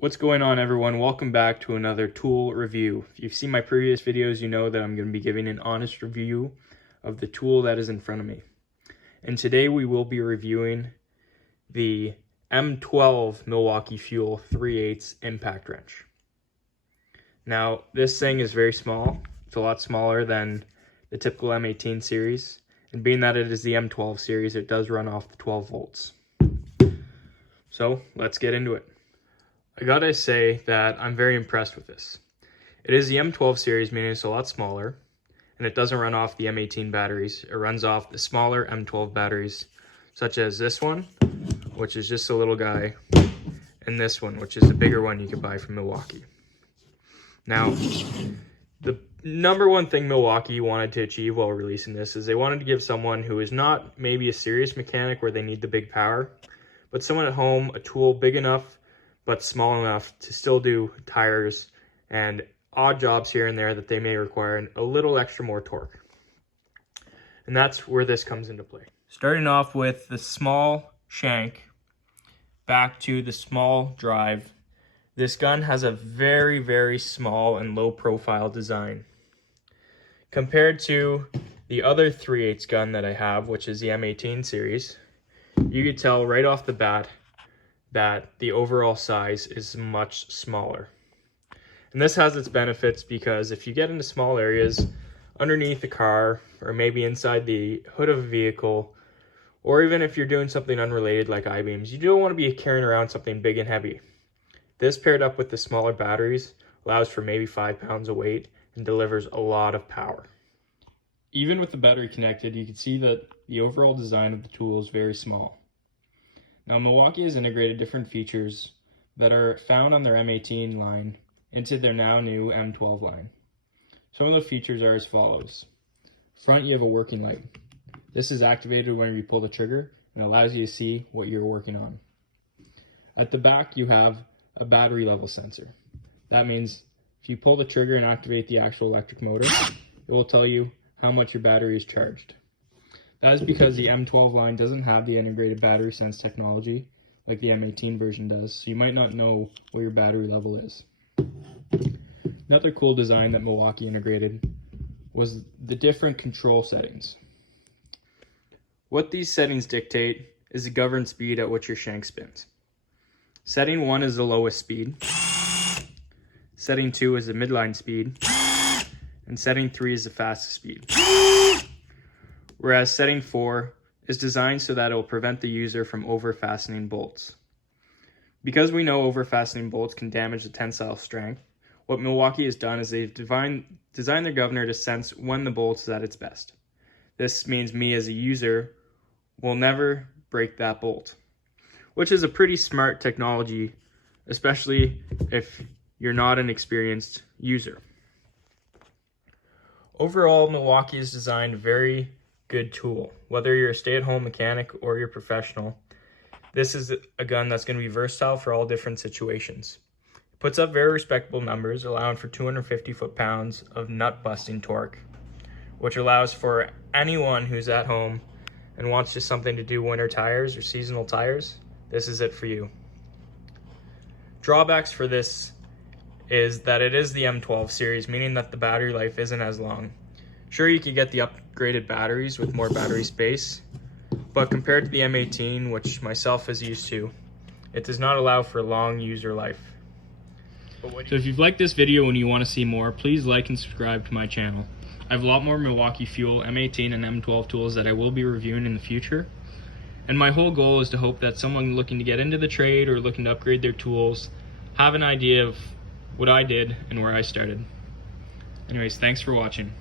What's going on, everyone? Welcome back to another tool review. If you've seen my previous videos, you know that I'm going to be giving an honest review of the tool that is in front of me. And today we will be reviewing the M12 Milwaukee Fuel 3/8 impact wrench. Now, this thing is very small. It's a lot smaller than the typical M18 series. And being that it is the M12 series, it does run off the 12 volts. So let's get into it. I gotta say that I'm very impressed with this. It is the M12 series, meaning it's a lot smaller, and it doesn't run off the M18 batteries. It runs off the smaller M12 batteries, such as this one, which is just a little guy, and this one, which is a bigger one you can buy from Milwaukee. Now, the number one thing Milwaukee wanted to achieve while releasing this is they wanted to give someone who is not maybe a serious mechanic where they need the big power, but someone at home a tool big enough but small enough to still do tires and odd jobs here and there that they may require a little extra more torque. And that's where this comes into play. Starting off with the small shank back to the small drive, this gun has a very, very small and low profile design. Compared to the other 3/8 gun that I have, which is the M18 series, you could tell right off the bat that the overall size is much smaller. And this has its benefits because if you get into small areas underneath the car or maybe inside the hood of a vehicle, or even if you're doing something unrelated like I-beams, you don't want to be carrying around something big and heavy. This paired up with the smaller batteries allows for maybe 5 pounds of weight and delivers a lot of power. Even with the battery connected, you can see that the overall design of the tool is very small. Now, Milwaukee has integrated different features that are found on their M18 line into their now new M12 line. Some of the features are as follows. Front, you have a working light. This is activated whenever you pull the trigger and allows you to see what you're working on. At the back, you have a battery level sensor. That means if you pull the trigger and activate the actual electric motor, it will tell you how much your battery is charged. That is because the M12 line doesn't have the integrated battery sense technology like the M18 version does, so you might not know what your battery level is. Another cool design that Milwaukee integrated was the different control settings. What these settings dictate is the governed speed at which your shank spins. Setting 1 is the lowest speed, setting 2 is the midline speed, and setting 3 is the fastest speed. Whereas setting 4 is designed so that it will prevent the user from over-fastening bolts. Because we know over-fastening bolts can damage the tensile strength, what Milwaukee has done is they've designed their governor to sense when the bolt is at its best. This means me as a user will never break that bolt, which is a pretty smart technology, especially if you're not an experienced user. Overall, Milwaukee has designed a very good tool. Whether you're a stay-at-home mechanic or you're professional, this is a gun that's going to be versatile for all different situations. It puts up very respectable numbers, allowing for 250 foot-pounds of nut-busting torque, which allows for anyone who's at home and wants just something to do winter tires or seasonal tires. This is it for you. Drawbacks for this is that it is the M12 series, meaning that the battery life isn't as long. Sure, you could get the upgraded batteries with more battery space, but compared to the M18, which myself is used to, it does not allow for long user life. So if you've liked this video and you want to see more, please like and subscribe to my channel. I have a lot more Milwaukee Fuel M18 and M12 tools that I will be reviewing in the future. And my whole goal is to hope that someone looking to get into the trade or looking to upgrade their tools have an idea of what I did and where I started. Anyways, thanks for watching.